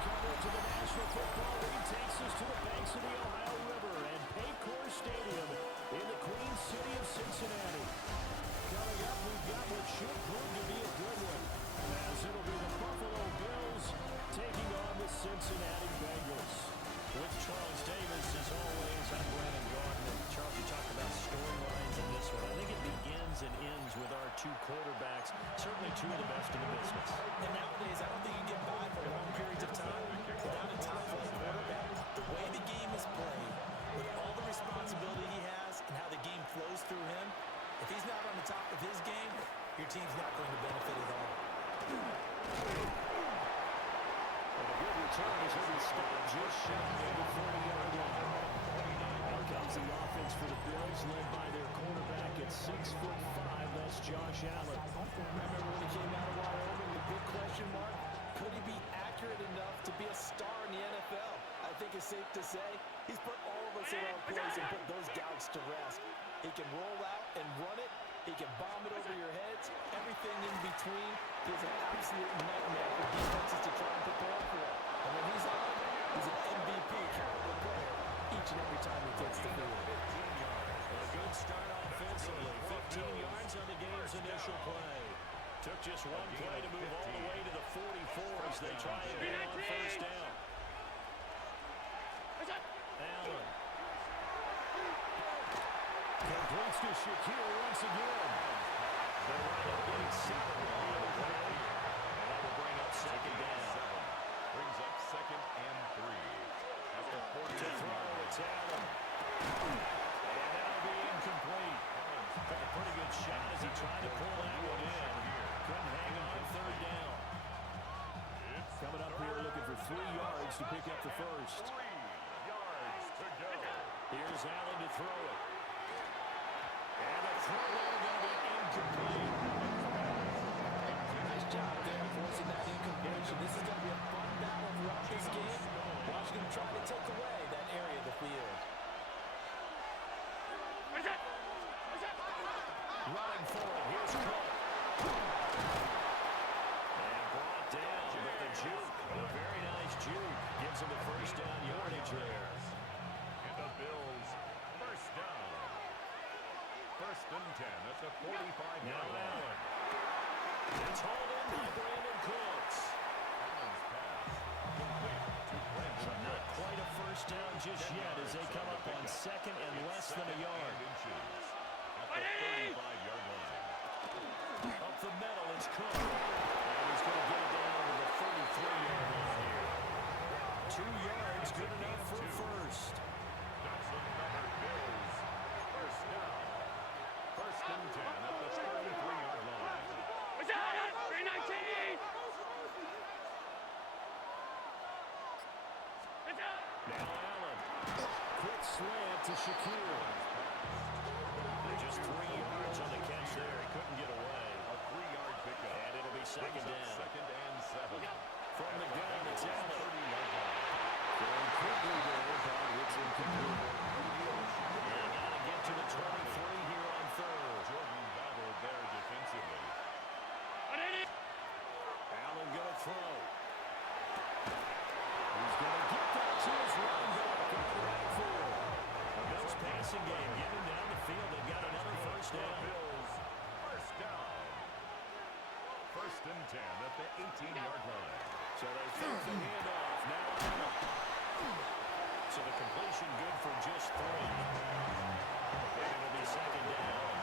coverage of the National Football League takes us to the banks of the Ohio River and Paycor Stadium in the Queen City of Cincinnati. Coming up, we've got what should prove to be a good one, as it'll be the Buffalo Bills taking on the Cincinnati Bengals. With Charles Davis, as always, I'm Brandon Gardner. Charles, you talked about storylines in this one. I think it begins and ends with our two quarterbacks, certainly two of the best in the business. And nowadays, I don't think you get by for long periods of time without a top-flight quarterback. The way the game is played, with all the responsibility he has and how the game flows through him, if he's not on the top of his game, your team's not going to benefit at all. And a good return as he'll be stopped just shy of the 40-yard line. Here comes the offense for the Bills, led by their quarterback at 6'5". That's Josh Allen. Remember when he came out of Wyoming, the big question mark, could he be accurate enough to be a star in the NFL? I think it's safe to say he's put all of us in our place and put those doubts to rest. He can roll out and run it. He can bomb it over your heads. Everything in between is an absolute nightmare for defenses to try and prepare for. And when he's on, he's an MVP caliber player each and every time he takes the field. 15 yards. A good start offensively. 15 yards on the game's initial play. Took just one play to move all the way to the 44 as they try and get on first down. Allen. Completes to Shakir once again. They're right up getting 7 on the play. And that will bring up second down. Brings up 2nd and 3. After 40 to throw, it's Allen. And that'll be incomplete. Took a pretty good shot as he tried to pull that one in. Couldn't hang on third down. Coming up here looking for 3 yards to pick up the first. 3 yards to go. Here's Allen to throw it. And the throw there going to be incomplete. Nice job there forcing that incompletion. This is going to be a fun battle throughout this game. Watching him try to take away that area of the field. Running for it. Here's Cook. And brought down, but the juke, a very nice juke, gives him the first down yardage there. And the Bills, first down. 1st and 10 at the 45-yard line. It's hauled in by Brandon Cooks. Allen's pass complete to Brandon. Not quite a first down just yet as they come up on 2nd and less than a yard. At the 35-yard line. Up the middle, it's Cook. And he's going to get it down to the 33-yard line here. 2 yards, good enough for a first. That's another Bills. First down. 1st and 10 at the 33-yard line. Now Allen. Quick slant to Shakir. Just 3 yards on the catch there. He couldn't get away. A 3-yard pickup. And it'll be second down. 2nd and 7. From the gun, it's Allen. 30-yard line. Going quickly there, but it's incomplete. And got to get to the 23 here on third. Jordan battled there defensively. Allen going to throw. He's going to get that to his running back on the right field. The Bills passing game getting down the field. They've got another first down. Bills, first down. 1st and 10 at the 18-yard line. So they fake the handoff. Now Allen. So the completion good for just 3. And it'll be second down.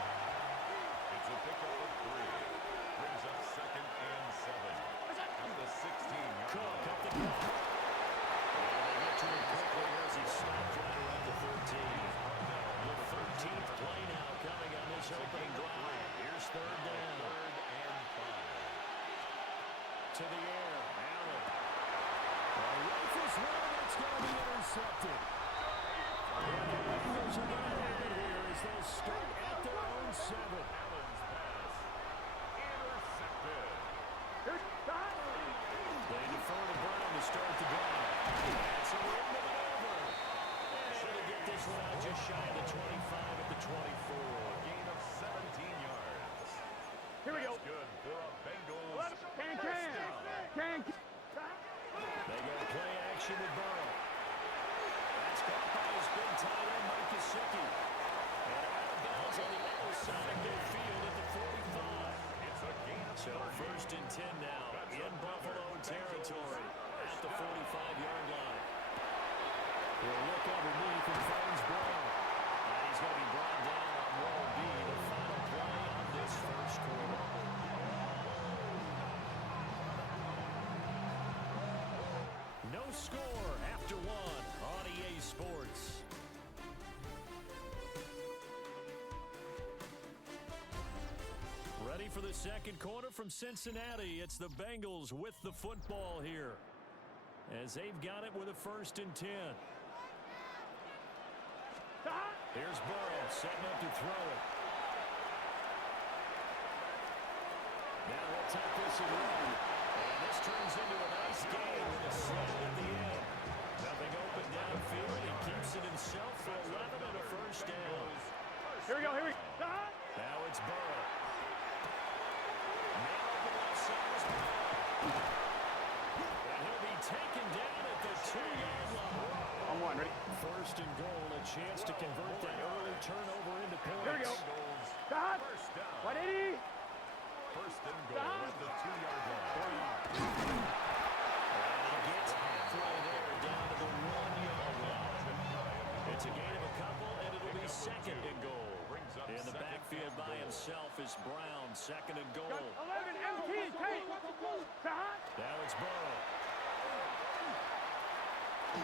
It's a pickup of 3. Brings up 2nd and 7. At the 16-yard Cook line. up the gut. And they get to him quickly as he stopped right around the 13. The 13th play now coming on this opening drive. Here's third down. 3rd and 5. To the air. Allen. Rifles one. It's going to be intercepted. And the Bengals are going to have it here as they start at their own 7. Allen's pass intercepted. They defer to Brown to start the drive. That's a rim to maneuver. And able to get this one out just shy of the 25 at the 24. A gain of 17 yards. Here we go. That's good for a Bengals. Can. They go action with Burrow. That's caught by his big tight end, Mike Gesicki. And out of bounds on the other side of midfield at the 45. It's a gain of So 30. first and 10 now in Buffalo territory at the 45-yard line. He'll look underneath and finds Brown. And he's going to be brought down on what will be the final play of this first quarter. No score after one on EA Sports. Ready for the second quarter from Cincinnati. It's the Bengals with the football here, as they've got it with a first and 10. Here's Burrow setting up to throw it. Now we'll take this and run. And this turns into a nice game with a slant at the end. Nothing open downfield. He keeps it himself for 11 and a first down. Here we go, here we go. Now it's Burrow. Man open left side is Burrow. And he'll be taken down at the 2-yard line. On one, ready? First and goal, a chance to convert that early turnover into points. Here we go. Bengals, first down. 180. First and goal at the 2-yard line. And he gets halfway there, down to the 1-yard line. It's a gain of a couple, and it'll be second and goal. In the backfield by himself is Brown, second and goal. 11 MT, take. Now it's Burrow. And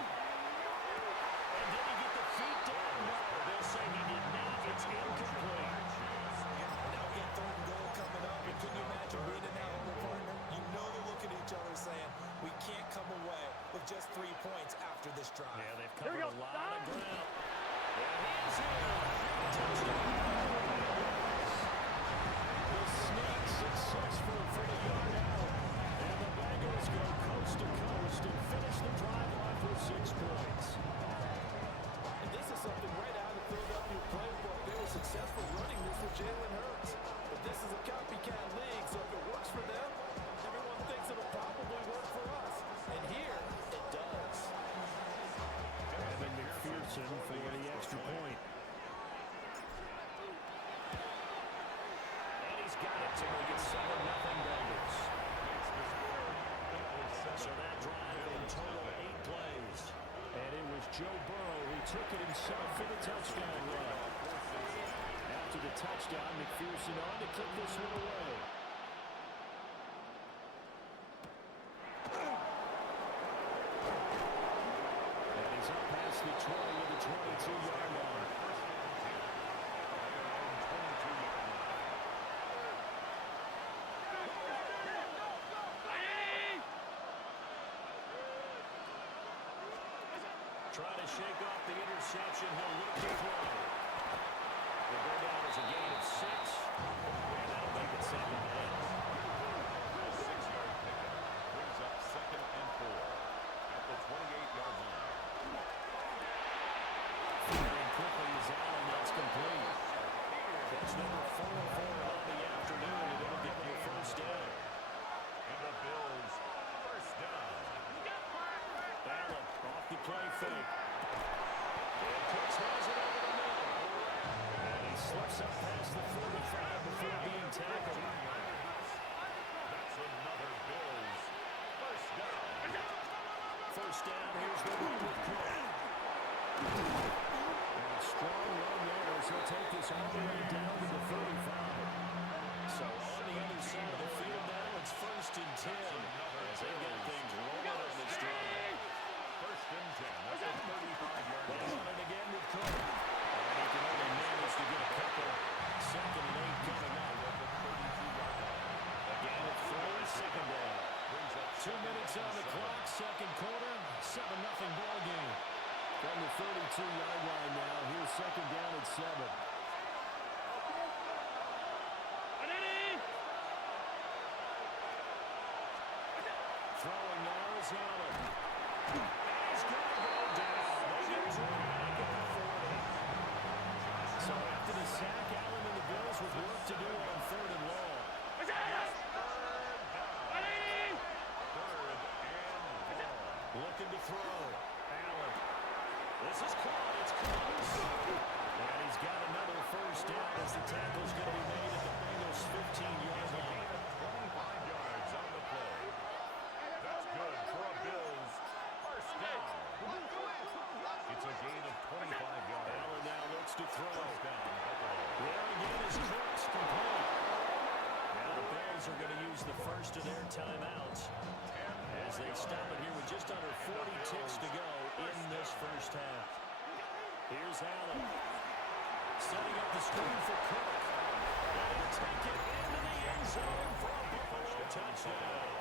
did he get the feet down? No, they'll say he did not. It's incomplete. Now we got third and goal coming up. And can you imagine being in that hole, partner? You know they're looking at each other saying, we can't come away with just 3 points after this drive. Yeah, they've Here we covered go. a lot of ground. And he's in. Touchdown. The sneak successful for the yard out. And the Bengals go coast to coast and finish the drive off with 6 points. And this is something right out of the Philadelphia playbook. They were successful running this with Jalen Hurts. But this is a copycat league, so if it works for them, everyone thinks it'll probably work for us. And here, it does. Evan McPherson for the extra point. And he's got it to make it 7-0 Bengals. So that drive in total 8 plays. And it was Joe Burrow who took it himself for the touchdown run. After the touchdown, McPherson on to kick this one away. And he's up past the 20 to the 22-yard line. Try to shake off the interception. He'll look to play. Will go down as a gain of 6. And that'll make it 7 down. A 6-yard pickup brings up second and 4 at the 28-yard line. Firing quickly is Allen. That's complete. That's number 4 on the afternoon, and it'll get the first down. And the Bills, first down. Allen off the play fake. And Cooks has it over the middle. And he slips up past the 45 before being tackled. That's another Bills, first down. First down, here's the run with Cook. And a strong run there as he'll take this all the way down to the 35. So on the other side of the field now, it's first and 10. As they get things rolling on this drive. First and 10 at the 35-yard They line. run it again with Cook. And he can only manage to get a couple. Second and 8 coming up. Again at 4, second down. 2 minutes on the clock, second quarter, 7-0 ball game. From the 32-yard line now, here's second down at 7. Throwing now is Allen. He's going to go down. They get to the back at the 40. So after the sack, Allen and the Bills with work to do on third and long. Look looking to throw. Allen. This is caught. It's close. And he's got another first down as the tackle's going to be made at the Bengals' 15-yard line. 25 yards on the play. That's good for a Bills first down. It's a gain of 25 yards. Allen now looks to throw. First down, Buffalo. There again is Crooks complete. Now the Bills are going to use the first of their timeouts as they stop it here with just under 40 ticks to go in this first half. Here's Allen. Setting up the screen for Cook. And he'll take it into the end zone for a Buffalo touchdown.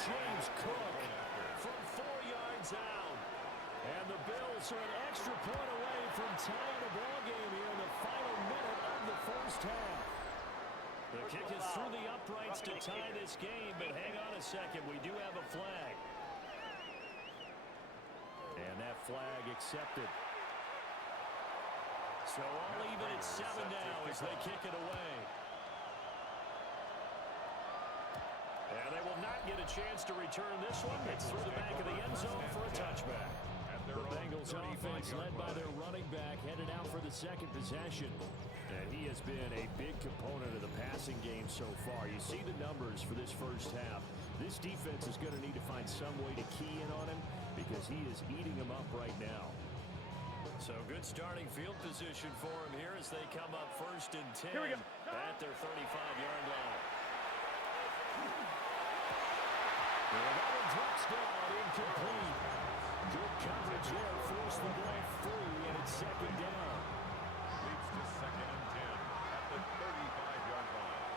James Cook from 4 yards out. And the Bills are an extra point away from tying the ball game here in the final minute of the first half. The kick is through the uprights to tie this game, but hang on a second. We do have a flag. And that flag accepted. So all even at 7 now as they kick it away. And they will not get a chance to return this one. It's through the back of the end zone for a touchback. The Bengals offense led by their running back headed out for the second possession. And he has been a big component of the passing game so far. You see the numbers for this first half. This defense is going to need to find some way to key in on him because he is eating them up right now. So good starting field position for him here as they come up 1st and 10 at their 35-yard line. Another drops down, incomplete. Good coverage there, forced the ball free, and it's 2nd down. Leads to 2nd and 10 at the 35-yard line.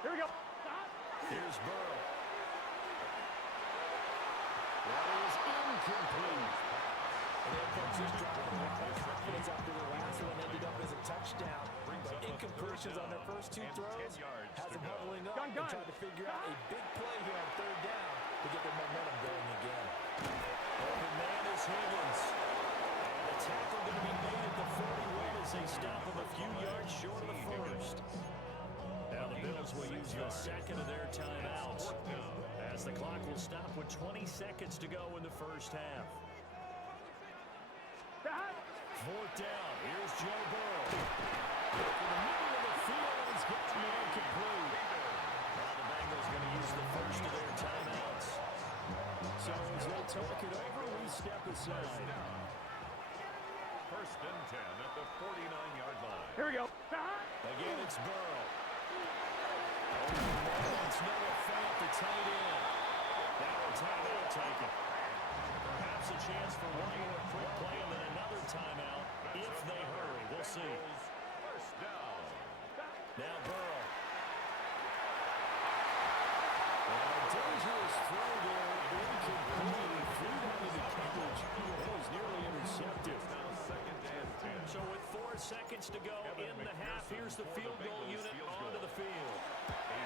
Here we go. Here's Burrow. That is incomplete. And folks, this drive with confidence after the last one ended up as a touchdown. But incompletions on their first 2 throws has them huddling up and trying to figure out a big play here on 3rd down to get their momentum going again. Open man is Higgins. And a tackle going to be made at the 41 as they stop him a few yards short of the first. Now the Bills will use the second of their timeouts as the clock will stop with 20 seconds to go in the first half. 4th down. Here's Joe Burrow. In the middle of the field, he's got it incomplete. Now the Bengals going to use the first of their timeouts. So as they talk it over, we step aside. 1st and 10 at the 49-yard line. Here we go. Again, it's Burrow. It's Noah Fant, the tight end. Now a timeout taken. Perhaps a chance for one more quick play and then another timeout if they hurry. We'll see. First down. Now Burrow. Dangerous throw there. Incomplete. He flew down into coverage. That was nearly intercepted. Now 2nd and 10. So with 4 seconds to go in the half, here's the field goal unit onto the field. A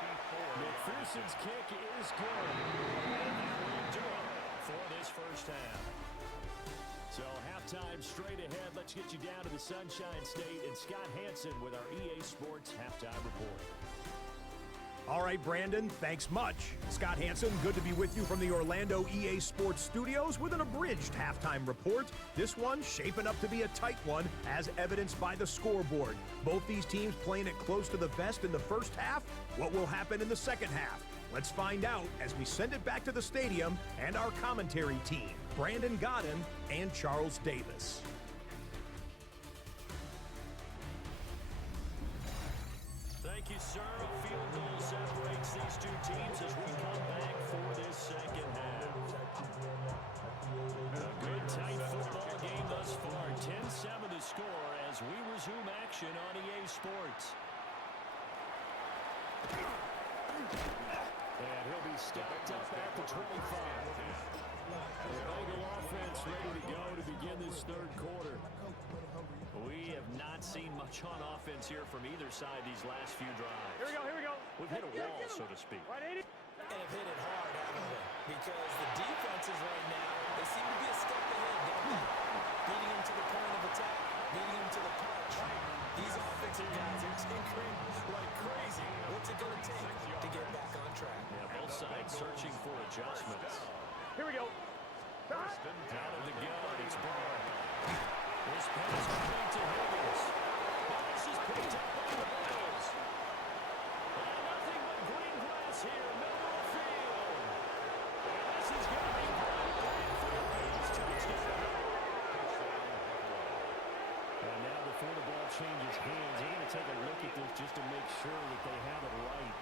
54. McPherson's kick is good. And that will do it for this first half. So halftime straight ahead. Let's get you down to the Sunshine State and Scott Hansen with our EA Sports Halftime Report. All right, Brandon, thanks much. Scott Hansen, good to be with you from the Orlando EA Sports Studios with an abridged halftime report. This one shaping up to be a tight one, as evidenced by the scoreboard. Both these teams playing it close to the vest in the first half. What will happen in the second half? Let's find out as we send it back to the stadium and our commentary team, Brandon Godden and Charles Davis. Thank you, sir. A field goal separates these two teams as we come back for this second half. A good, tight football game thus far. 10-7 the score as we resume action on EA Sports. And he'll be stopped up at the 25. And the Bengal offense ready to go to begin this 3rd quarter. We have not seen much on offense here from either side these last few drives. Here we go, here we go. We've hit a wall, so to speak. Right, 80. And have hit it hard, haven't they? Because the defenses right now, they seem to be a step ahead, don't they? Beating them to the point of attack, beating them to the punch. These offensive guys are tinkering like crazy. What's it going to take to get back on track? Yeah, both sides searching for adjustments. Here we go. First and 10. Out of the gun, it's Burrow. This pass complete to Higgins. This is picked up by the Bills. And nothing but green grass here, middle of the field. And this is going to be right back for the Bills touchdown. And now before the ball changes hands, they're going to take a look at this just to make sure that they have it right.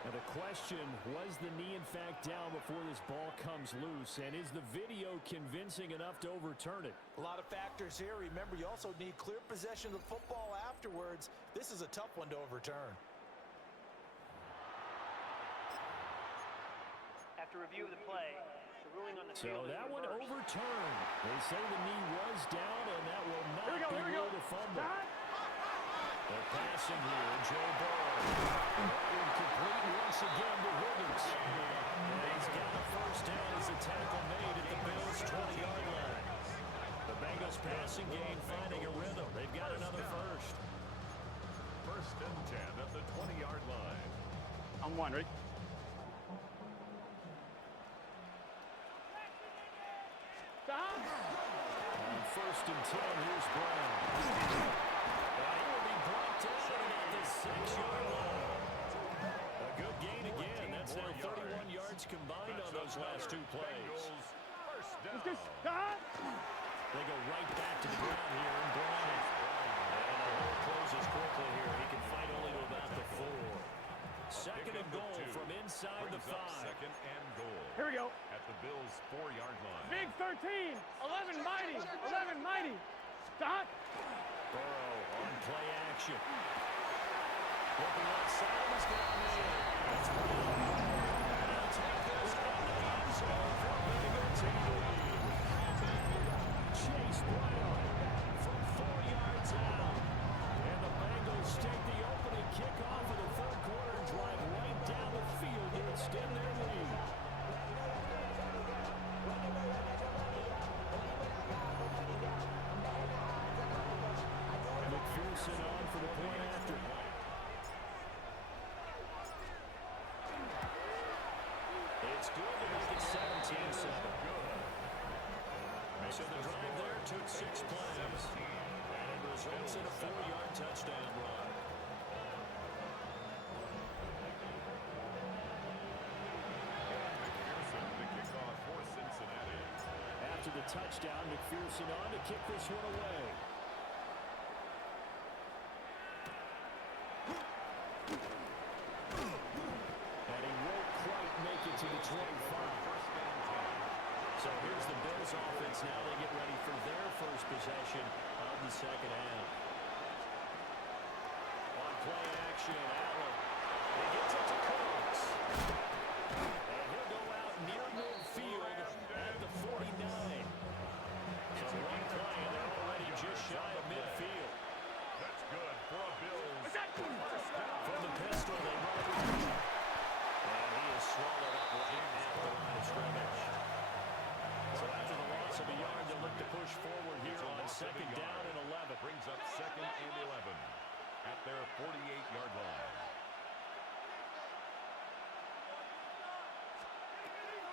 Now the question, was the knee in fact down before this ball comes loose? And is the video convincing enough to overturn it? A lot of factors here. Remember, you also need clear possession of the football afterwards. This is a tough one to overturn. After review of the play, the ruling on the So field is that one reversed. overturned. They say the knee was down, and that will not Here we go. the fumble. Stop. They're passing here, Joe Burrow. Incomplete once again to Higgins. And he's got a first down as a tackle made at the Bills' 20-yard line. The Bengals passing game finding a rhythm. They've got another first. First and 10 at the 20-yard line. On one, ready? Stop. On first and 10, here's Brown. And he will be brought down at the 6-yard line. A good gain again. That's now 31 yards combined on those last two plays. First down. Let's go. Stop. They go right back to the ground here in Brown. And the hole closes quickly here. He can fight only to about the 4. Second and goal from inside the 5. Second and goal. Here we go. At the Bills' 4-yard line. Big 13. 11 mighty. 11 mighty. Stop. Burrow on play action. Looking outside, he's got a man. That's Brown. And he'll take this into the end zone for a Bengals lead. Chase Brown from 4 yards out. And the Bengals take the opening kickoff of the third quarter and drive right down the field to extend their lead. McPherson on for the point after. It's good to make it 17-7. So the drive there took 6 plays. And it results in a 4-yard touchdown run. McPherson, the kickoff for Cincinnati. After the touchdown, McPherson on to kick this one away. And he won't quite make it to the 25. So here's the Bills offense now. They get ready for their first possession of the second half. On play action, Allen. He gets it to Cooks. And he'll go out near midfield at the 49. So one play, and they're already just shy of midfield. That's good for a Bills. From the pistol, they run it. And he is swallowed up right at the line of scrimmage. So after the loss of a yard, they look to push forward here on second down and 11. Brings up second and 11 at their 48-yard line.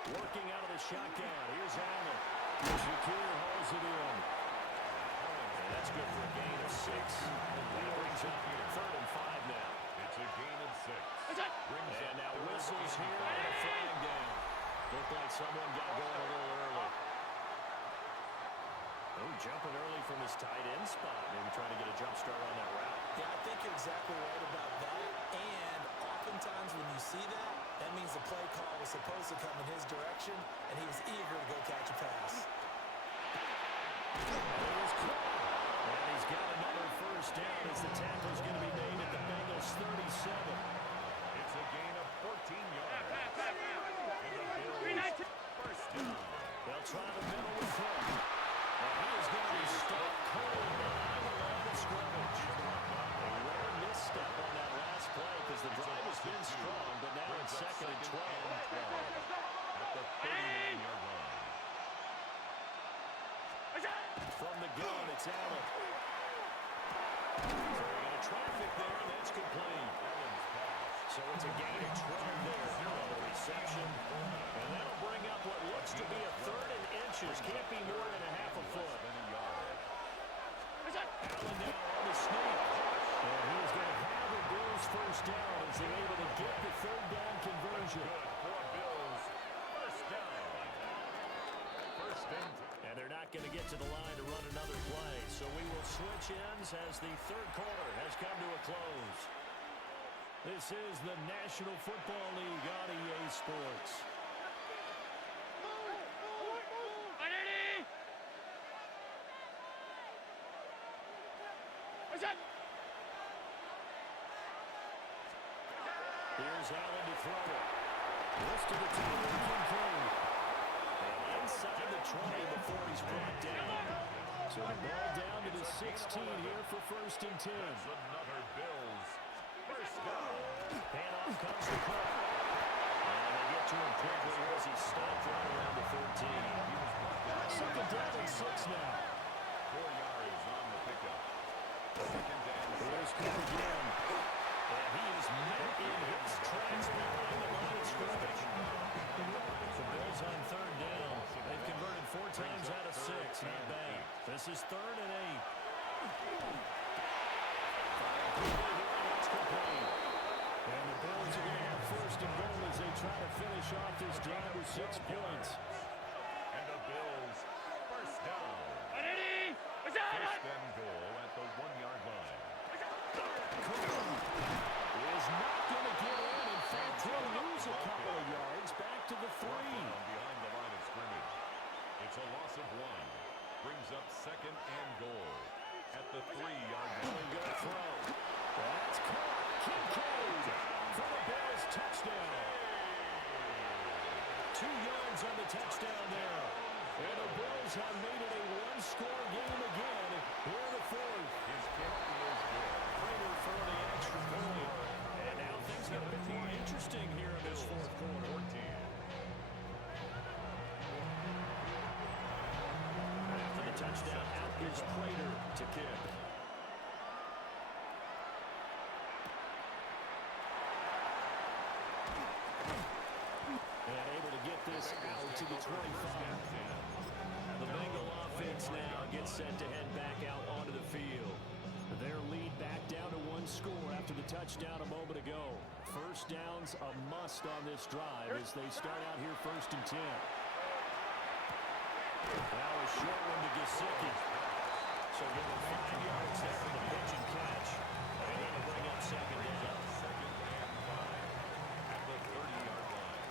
Working out of the shotgun. Here's Allen. Shakir holds it in. And that's good for a gain of 6. That brings up third and 5 now. It's a gain of 6. And now whistles here and a flag down. Looked like someone got going a little early. Oh, jumping early from his tight end spot. Maybe trying to get a jump start on that route. Yeah, I think you're exactly right about that. And oftentimes when you see that, that means the play call was supposed to come in his direction, and he was eager to go catch a pass. And he's got another first down as the tackle is going to be made at the Bengals 37. It's a gain of 14 yards. And the Bills first down. They'll try the middle with him. And he is going to be stuck cold behind the line of scrimmage. A rare misstep on that last play because the drive has been strong, but now it's second and 12. At the 39-yard line. From the gun, it's Allen. So they're going to traffic there, and that's complete. So So it's a gain of 12 there on the reception. And that'll bring up what looks to be a 3rd and inches. Can't be more than a half a foot. Allen now on the sneak. And he is going to have the Bills first down as they're able to get the 3rd down conversion. And they're not going to get to the line to run another play. So we will switch ends as the 3rd quarter has come to a close. This is the National Football League on EA Sports. Here's Allen to throw it. This to the top of Kincaid. And inside the 20 before he's brought down. So the ball down to the 16 here for 1st and 10. That's another Bills first down. Handoff comes to Cook. And they get to him quickly as he stopped right around the 13. 2nd down and 6 now. 4 yards on the pickup. 2nd and 6. Here's Cook again. And he is met in his tracks behind the line of scrimmage. The Bills on 3rd down. They've converted 4 times out of 6. Not bad. This is 3rd and 8. It's complete. And the Bills are going to have 1st and goal as they try to finish off this drive with 6 points. And the Bills first down. 1st and goal at the 1-yard line. Is not going to get in. In fact, he'll lose a couple of yards back to the 3. Behind the line of scrimmage. It's a loss of 1. Brings up 2nd and goal at the 3-yard line. Go throw. That's caught. Kincaid for the Bills touchdown. 2 yards on the touchdown there. And the Bills have made it a 1-score game again here in the 4th. His kick is good. Prater for the extra point. And now things get a bit more interesting here in this 4th quarter. 14. After the touchdown, out is Prater to kick. And able to get this out to the 25. The Bengal offense now gets set to head back out onto the field. Their lead back down to 1 score after the touchdown a moment ago. First down's a must on this drive as they start out here 1st and 10. Now a short one to Gesicki. So give him 5 yards there for the pitch and catch. And they're going to bring up 2nd down. 2nd and 5 at the 30-yard line.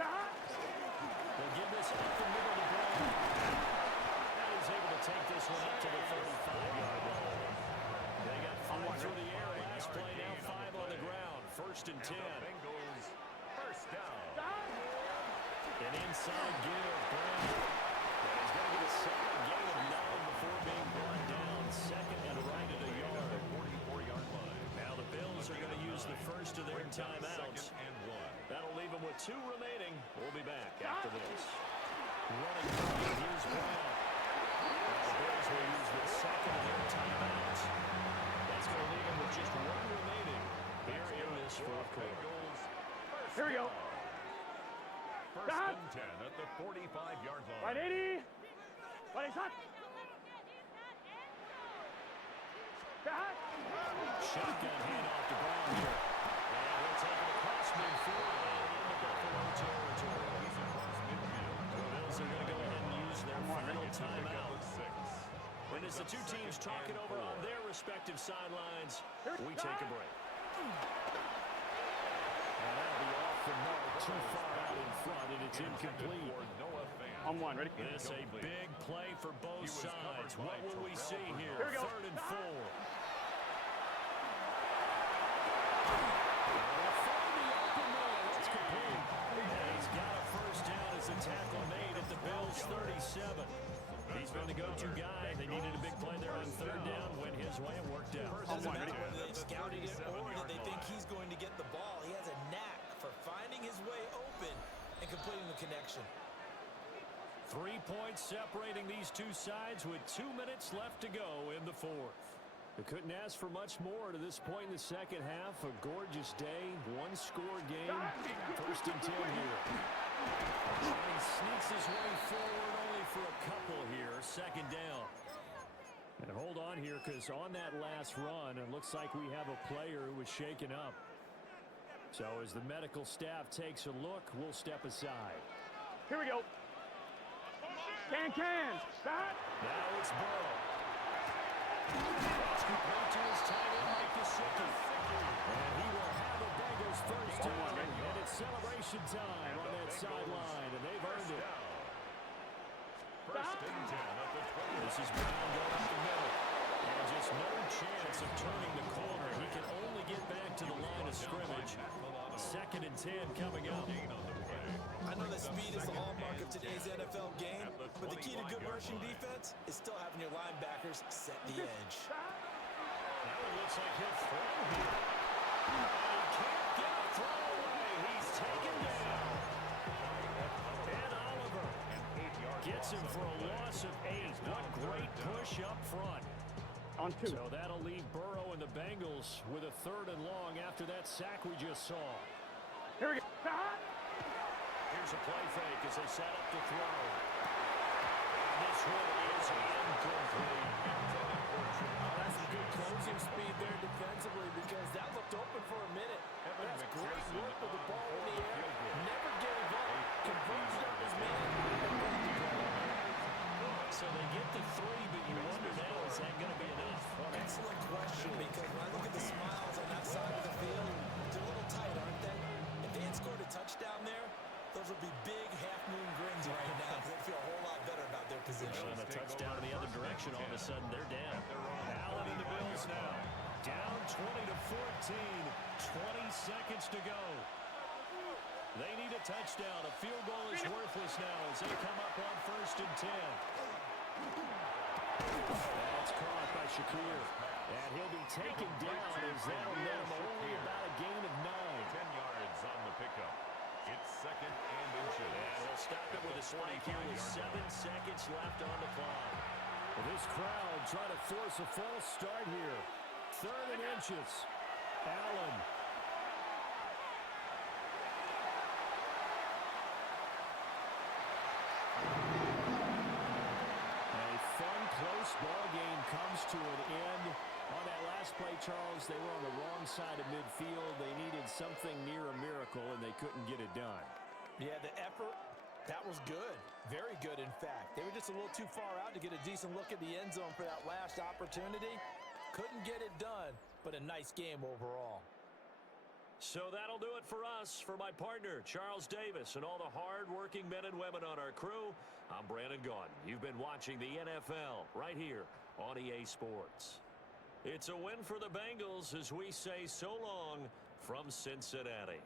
They'll give this up the middle to Brown. And he's able to take this one up to the 35-yard line. They got 5 through the air last play, now 5 on the ground. 1st and 10. Bengals first down. An inside give, Brown. And he's going to get a solid gain of 9 before being brought down. 2nd and right at a yard. 44-yard line. Now the Bills are going to use the first of their timeouts. 2nd and 1. That'll leave them with 2 remaining. We'll be back after this. Running right, here's Brown. Now the Bills will use the 2nd of their timeouts. That's going to leave them with just 1 remaining here in this 4th quarter. Here we go. 1st and 10 at the 45-yard line. Right 80. Right shot. Shotgun handoff to Brown here. And we'll take it across midfield and into Buffalo territory. The Bills are going to go ahead and use their final timeout. And as the 2 teams talk it over on their respective sidelines, we take a break. And that'll be off the mark, too far out in front, and it's incomplete. On 1, ready? This a big play for both sides. What will we see here? 3rd and 4. He's got a first down as a tackle made at the Bills' 37. He's been the go-to guy. They needed a big play there on 3rd down. Went his way and worked out. Doesn't matter whether they've scouted it or that they think he's going to get the ball. He has a knack for finding his way open and completing the connection. 3 points separating these 2 sides with 2 minutes left to go in the 4th. They couldn't ask for much more to this point in the second half. A gorgeous day, one-score game. 1st and 10 here. And he sneaks his way forward only for a couple here. 2nd down. And hold on here, because on that last run, it looks like we have a player who was shaken up. So as the medical staff takes a look, we'll step aside. Here we go. Can. Stop. Now it's Burrow. Scoop right to his tight end, Mike Gesicki. And he will have a Bengals 1st down. And it's celebration time on that sideline, and they've earned it. 1st and 10 at the 20. This is Brown going up the middle. And just no chance of turning the corner. He can only get back to the line of scrimmage. 2nd and 10 coming up. I know that speed is the hallmark of today's NFL game, but the key to good rushing defense is still having your linebackers set the edge. Now it looks like he'll throw here. And he can't get a throw away. He's taken down. And Oliver gets him for a loss of 8. What great push up front. On 2. So that'll leave Burrow and the Bengals with a 3rd and long after that sack we just saw. Here we go. Here's a play fake as they set up to throw. And this one is incomplete. That's some good closing speed there defensively, because that looked open for a minute. That's great work with the ball in the air. Never gave up. Converged up his man. So they get the 3, but you wonder now, is that going to be enough? Excellent question, because when I look at the smiles on that side of the field, they're a little tight, aren't they? If they had scored a touchdown there, those would be big half-moon grins right now, because they'd feel a whole lot better about their position. And a touchdown in the other direction, all of a sudden they're down. Allen and the Bills now. Down 20-14. 20 seconds to go. They need a touchdown. A field goal is worthless now as they come up on 1st and 10. That's caught by Shakir. And he'll be taken down as that'll net him only about a gain of 9. 10 yards on the pickup. It's 2nd and inches. And they'll stop it with a spike here with 7 seconds left on the clock. Well, this crowd trying to force a false start here. 3rd and inches. Allen. A fun, close ball game comes to an end. On that last play, Charles, they were on the wrong side of midfield. They needed something near a miracle, and they couldn't get it done. Yeah, the effort, that was good. Very good, in fact. They were just a little too far out to get a decent look at the end zone for that last opportunity. Couldn't get it done, but a nice game overall. So that'll do it for us. For my partner, Charles Davis, and all the hard-working men and women on our crew, I'm Brandon Gaudin. You've been watching the NFL right here on EA Sports. It's a win for the Bengals as we say so long from Cincinnati.